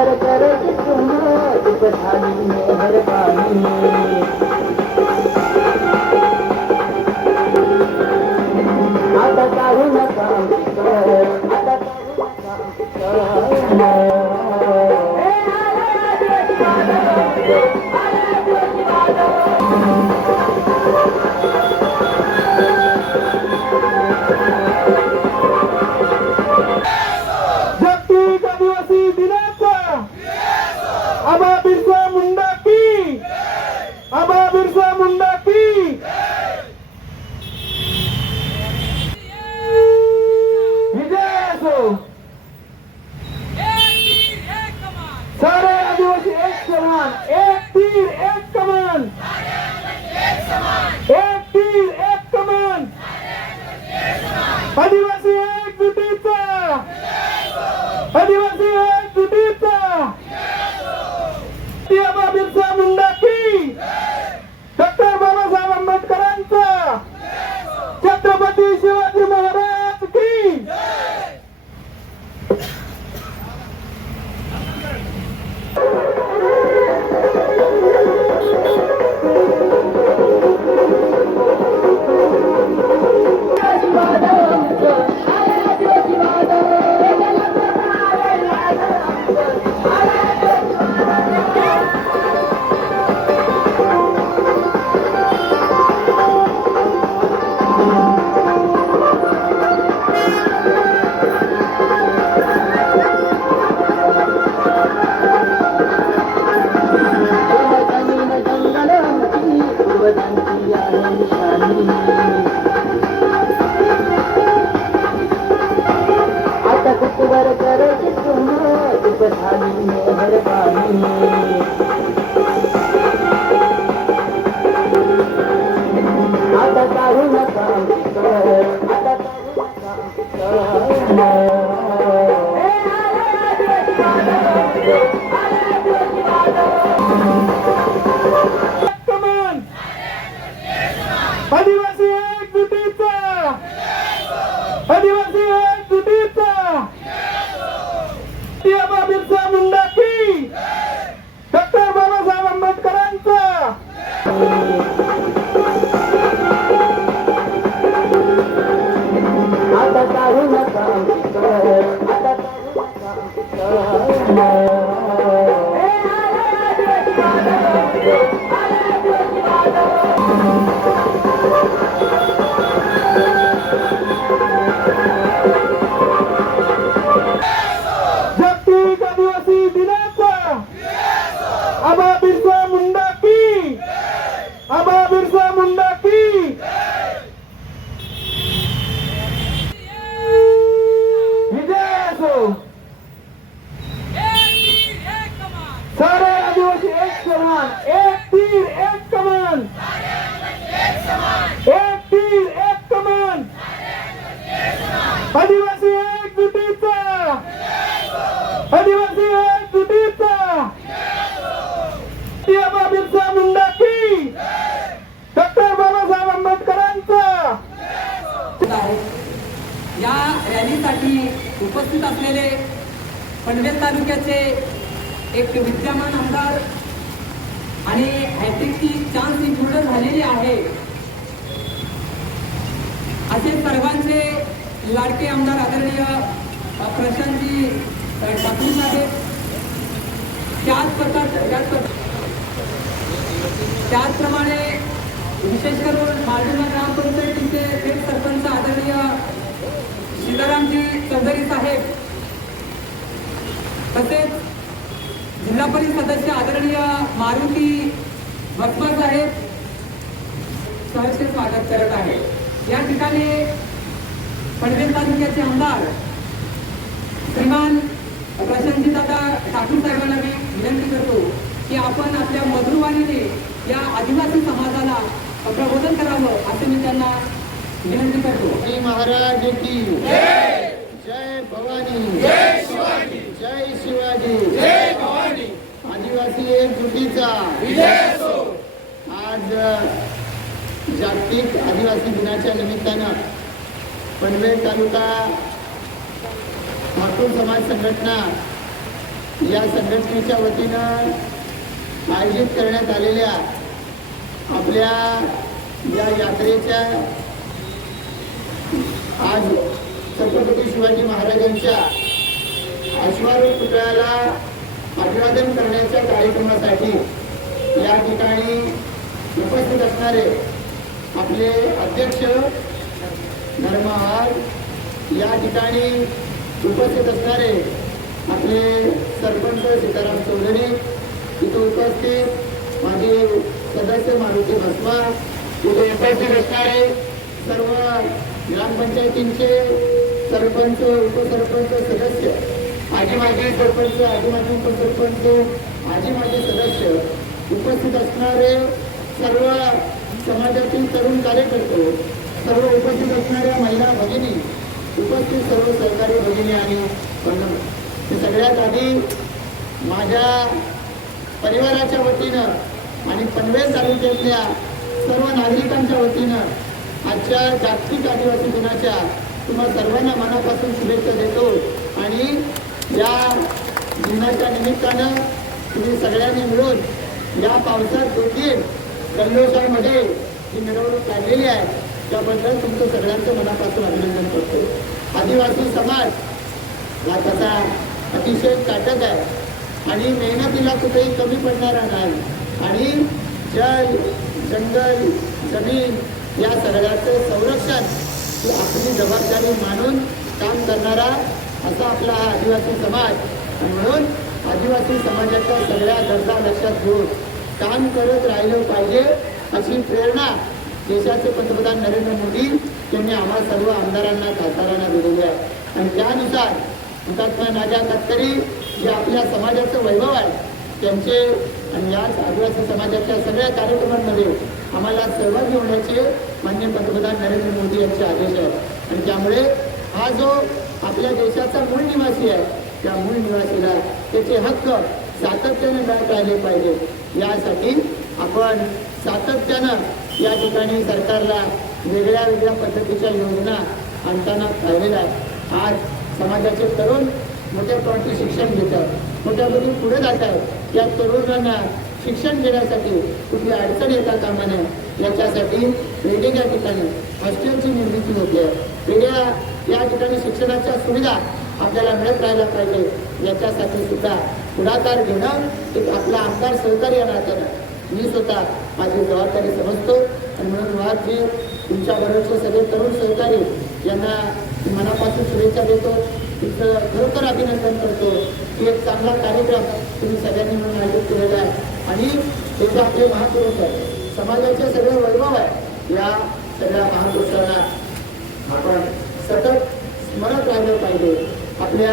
कर कर के तुम बधाई में हर पानी आता कहूं ना कहूं कर आता कहूं ना कहूं आबा बिरसा मुंडा की आबा बिरसा मुंडा की विजय असो सारे आदिवासी एक समान एक तीर एक कमान एक तीर एक कमान आदिवासी एक जुटीचा आदिवासी एक जुटीचा आबा बिरसा मुंडा की डॉक्टर बाबासाहेब आंबेडकरांचा आहे या रॅलीसाठी उपस्थित असलेले पनवेल तालुक्याचे एक विद्यमान आमदार आणि हॅट्रिकची चान्स इन्क्लूड झालेली आहे. असे सर्वांचे लाडके आमदार आदरणीय प्रशांतजी ठाकूर साहेब. त्याच प्रकार त्याचप्रमाणे विशेष करून मालडुणा ग्रामपंचायतीचे थेट सरपंच आदरणीय सीतारामजी चौधरी साहेब तसेच जिल्हा परिषद सदस्य आदरणीय मारुती भस्मा साहेब सहर्ष स्वागत करत आहे. या ठिकाणी पडवेल तालुक्याचे आमदार श्रीमान प्रशांतजी दादा ठाकूर साहेबांना मी विनंती करतो की आपण आपल्या मधुरवाणीने या आदिवासी समाजाला प्रबोधन करावं असं मी त्यांना विनंती करतो. श्री महाराज की जय. भवानी. जय शिवाजी. जय शिवाजी. जय भवानी. आदिवासी एकजुटीचा आज जागतिक आदिवासी दिनाच्या निमित्तानं पनवेल तालुका ठाकूर समाज संघटना या संघटनेच्या वतीनं आयोजित करण्यात आलेल्या आपल्या या यात्रेच्या आज छत्रपती शिवाजी महाराजांच्या अश्वारूढ पुतळ्याला अभिवादन करण्याच्या कार्यक्रमासाठी या ठिकाणी उपस्थित असणारे आपले अध्यक्ष धर्महार या ठिकाणी उपस्थित असणारे आपले सरपंच सीताराम चौधरी इथे उपस्थित माझे सदस्य मारुती भस्मा इथे उपस्थित असणारे सर्व ग्रामपंचायतींचे सरपंच उपसरपंच सदस्य आजी माजी सरपंच आजी माजी उपसरपंच आजी माजी सदस्य उपस्थित असणारे सर्व समाजातील तरुण कार्यकर्ते सर्व उपस्थित असणाऱ्या महिला भगिनी उपस्थित सर्व सहकारी भगिनी आणि बंधू. ते सगळ्यात आधी माझ्या परिवाराच्या वतीनं आणि पनवेल तालुक्यातल्या सर्व नागरिकांच्या वतीनं आजच्या जागतिक आदिवासी दिनाच्या तुम्हा सर्वांना मनापासून शुभेच्छा देतो. आणि या दिनाच्या निमित्तानं तुम्ही सगळ्यांनी मिळून या पावसात देखील कल्लोशामध्ये जी मिरवणूक काढलेली आहे. त्याबद्दल तुमचं सगळ्यांचं मनापासून अभिनंदन करतो. आदिवासी समाज हा तसा अतिशय काटक आहे. आणि मेहनतीला कुठेही कमी पडणारा नाही. आणि जल जंगल जमीन या सगळ्याचं संरक्षण ही आपली जबाबदारी मानून काम करणारा असा आपला हा आदिवासी समाज. म्हणून आदिवासी समाजाच्या सगळ्या गरजा लक्षात घेऊन काम करत राहिलं पाहिजे अशी प्रेरणा देशाचे पंतप्रधान नरेंद्र मोदी यांनी आम्हा सर्व आमदारांना खासदारांना दिलेली आहे. आणि त्यानुसार हुतात्मा नाजा तत्करी जे आपल्या समाजाचं वैभव आहे. त्यांचे आणि या आदिवासी समाजाच्या सगळ्या कार्यक्रमांमध्ये आम्हाला सहभागी होण्याचे मान्य पंतप्रधान नरेंद्र मोदी यांचे आदेश आहेत. आणि त्यामुळे हा जो आपल्या देशाचा मूळ निवासी आहे त्या मूळ निवासीला त्याचे हक्क सातत्याने मिळत राहिले पाहिजे. यासाठी आपण सातत्यानं या ठिकाणी सरकारला वेगळ्या वेगळ्या पद्धतीच्या योजना आणताना पाहिलेल्या आज समाजाचे तरुण मोठ्या प्रमाणात शिक्षण घेतात. मोठ्या पुढे जात आहेत. या तरुणांना शिक्षण घेण्यासाठी कुठली अडचण येता कामा नये याच्यासाठी वेगवेगळ्या ठिकाणी हॉस्टेलची निर्मिती होते. आहे वेगळ्या या ठिकाणी शिक्षणाच्या सुविधा आपल्याला मिळत राहायला पाहिजे. याच्यासाठी सुद्धा पुढाकार घेणं एक आपला आमदार सहकारी या नात्यानं मी स्वतः माझी जबाबदारी समजतो आणि म्हणून वाहतजी तुमच्या बरोबरचे सगळे तरुण सहकारी यांना मनापासून शुभेच्छा देतो. तिचं खरोखर अभिनंदन करतो. की एक चांगला कार्यक्रम तुम्ही सगळ्यांनी म्हणून आयोजित केलेला आहे. आणि हे आपले महापुरुष आहे समाजाचे सगळे वैभव आहे या सगळ्या महापुरुषांना आपण सतत स्मरत राहिलं पाहिजे. आपल्या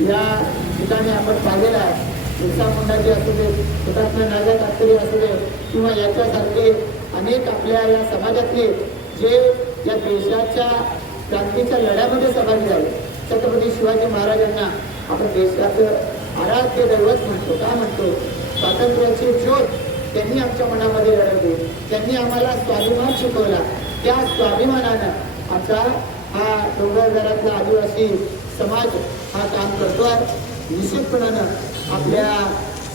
या ठिकाणी आपण पाहिलेलं आहे. बिरसा मुंडाजी असू दे हुतात्मा नागा तात्करे असू दे किंवा याच्यासारखे अनेक आपल्या या समाजातले जे या देशाच्या क्रांतीच्या लढ्यामध्ये सहभागी झाले. छत्रपती शिवाजी महाराजांना आपण देशाचं आराध्य दैवत म्हणतो का म्हणतो? स्वातंत्र्याची ज्योत त्यांनी आमच्या मनामध्ये लढवली त्यांनी आम्हाला स्वाभिमान शिकवला. त्या स्वाभिमानानं आमचा हा डोंगरदरातला आदिवासी समाज हा काम करतोय. निश्चितपणानं आपल्या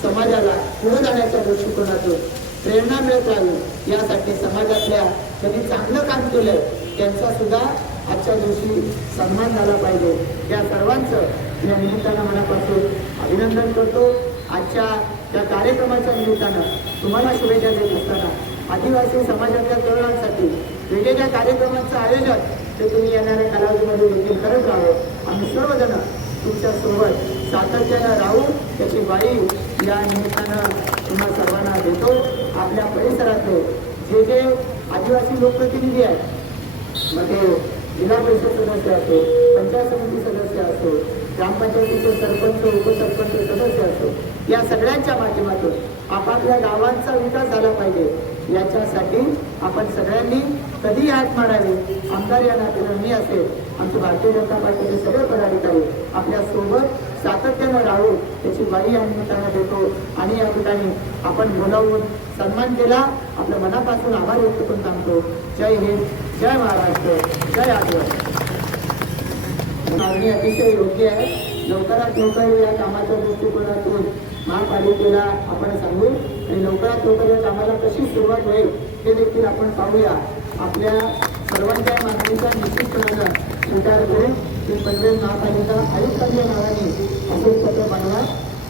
समाजाला पुढे जाण्याच्या दृष्टिकोनातून प्रेरणा मिळत राहावी यासाठी समाजातल्या त्यांनी चांगलं काम केलं त्यांचा सुद्धा आजच्या दिवशी सन्मान झाला पाहिजे. त्या सर्वांचं या निमित्तानं मनापासून अभिनंदन करतो. आजच्या या कार्यक्रमाच्या निमित्तानं तुम्हाला शुभेच्छा देत असताना आदिवासी समाजातल्या तरुणांसाठी वेगवेगळ्या कार्यक्रमांचं आयोजन ते तुम्ही येणाऱ्या कालावधीमध्ये देखील करत राहावं. आम्ही सर्वजण तुमच्यासोबत सातत्यानं राहू त्याची वाई या निमित्तानं तुम्हा सर्वांना देतो. आपल्या परिसरातले जे जे आदिवासी लोकप्रतिनिधी आहेत मग ते जिल्हा परिषद सदस्य असो पंचायत समिती सदस्य असो ग्रामपंचायतीचे सरपंच उपसरपंच सदस्य असो या सगळ्यांच्या माध्यमातून आपापल्या गावांचा विकास झाला पाहिजे. याच्यासाठी आपण सगळ्यांनी कधी हात मारावी. आमदार या नात्याला मी असेल. आमचे भारतीय जनता पार्टीचे सगळे पदाधिकारी आपल्यासोबत सातत्यानं राहू त्याची वाई आम्ही त्यांना देतो. आणि या ठिकाणी आपण बोलावून सन्मान केला. आपल्या मनापासून आभार व्यक्त करून सांगतो. जय हिंद. जय महाराष्ट्र जय आदिवासी. मागणी अतिशय योग्य आहे. लवकरात लवकर या कामाच्या दृष्टिकोनातून महापालिकेला आपण सांगू आणि लवकरात लवकर या कामाला कशी सुरुवात होईल हे देखील आपण पाहूया. आपल्या सर्वांच्या मागणीचा निश्चितपणानं स्वीकार करून श्री पनवेल महापालिका आयुक्तांच्या नावाने असेच पत्र बनवा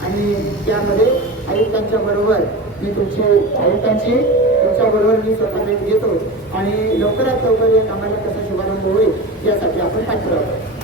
आणि त्यामध्ये आयुक्तांच्या बरोबर मी तुमचे आयुक्तांची तुमच्याबरोबर मी स्वतः भेट घेतो. आणि लवकरात लवकर या कामाला कसा शुभारंभ होईल यासाठी आपण पात्र आहोत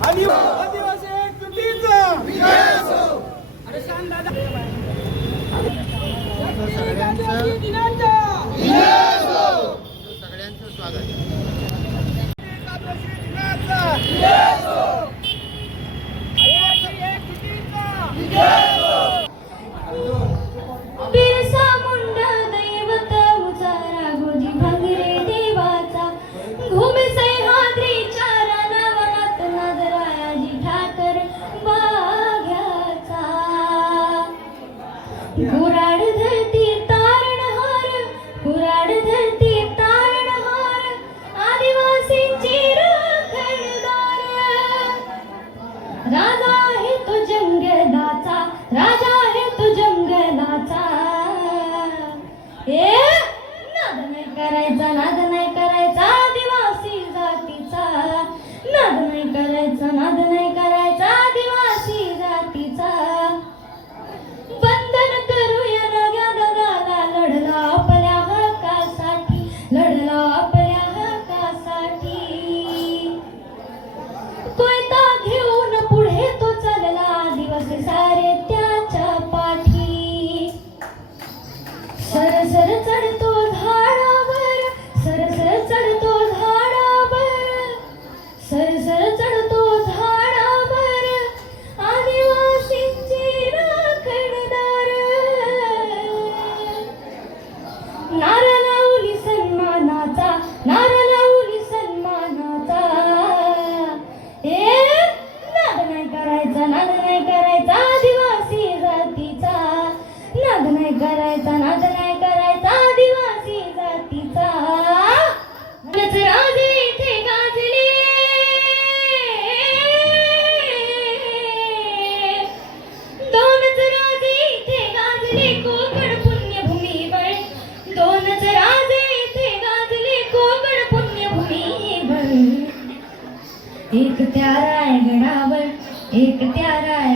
एक एकट्या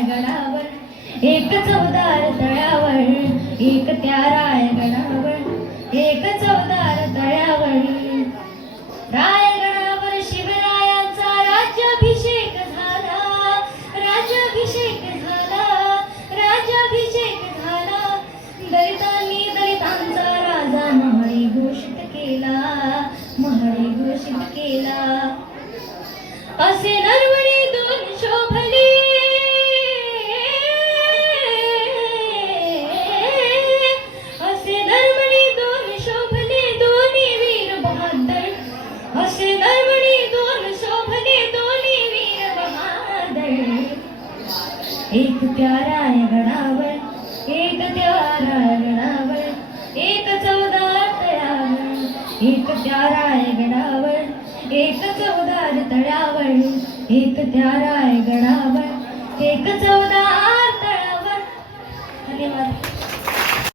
गडावर एक चौदार तळावर एक एकट्या गडावर एक एक चौदार तळ्यावर एक प्यारा गडावर एक चौदार तळ्यावर एक प्यारा गडावर एक चौदा